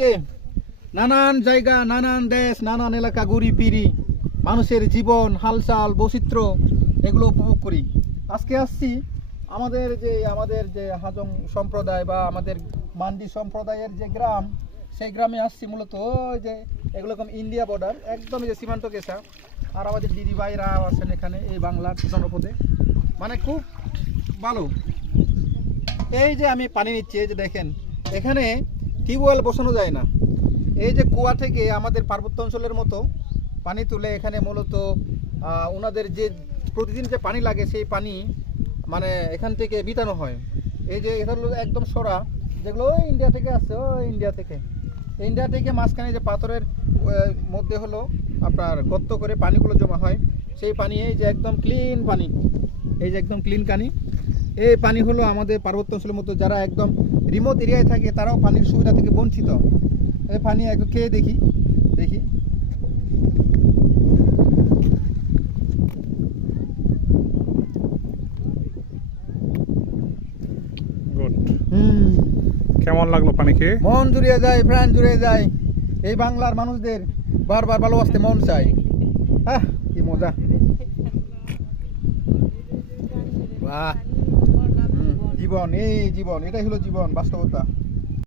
যে নানান জায়গা, নানান দেশ, নানান এলাকা ঘুরি ফিরি, মানুষের জীবন, হালচাল, বৈচিত্র্য এগুলো উপভোগ করি। আজকে আসছি আমাদের যে হাজং সম্প্রদায় বা আমাদের মান্ডি সম্প্রদায়ের যে গ্রাম, সেই গ্রামে আসছি মূলত। ওই যে এগুলো ইন্ডিয়া বর্ডার, একদম যে সীমান্ত গেছা। আর আমাদের দিদি ভাইরা আছেন এখানে এই বাংলার জনপদে, মানে খুব ভালো। এই যে আমি পানি নিচ্ছি, এই যে দেখেন এখানে টিউবওয়েল বসানো যায় না। এই যে কুয়া থেকে আমাদের পার্বত্য অঞ্চলের মতো পানি তুলে এখানে মূলত ওনাদের যে প্রতিদিন যে পানি লাগে সেই পানি মানে এখান থেকে বিতানো হয়। এই যে এটা হলো একদম সরা, যেগুলো ওই ইন্ডিয়া থেকে আসছে, ওই ইন্ডিয়া থেকে মাঝখানে যে পাথরের মধ্যে হলো আপনার গর্ত করে পানিগুলো জমা হয়। সেই পানি এই যে একদম ক্লিন পানি, এই যে একদম ক্লিন পানি। এই পানি হলো আমাদের পার্বত্য অঞ্চলের মতো যারা একদম রিমোট এরিয়ায় থাকে তারাও পানির সুবিধা থেকে বঞ্চিত। এই পানি একটু খেয়ে দেখি। কেমন লাগলো পানি খেয়ে? মন জুড়িয়ে যায়, প্রাণ জুড়িয়ে যায়। এই বাংলার মানুষদের বারবার ভালোবাসতে মন চায়। কি মজা! বাহ, জীবন, এই জীবন, এটাই হলো জীবন, বাস্তবতা।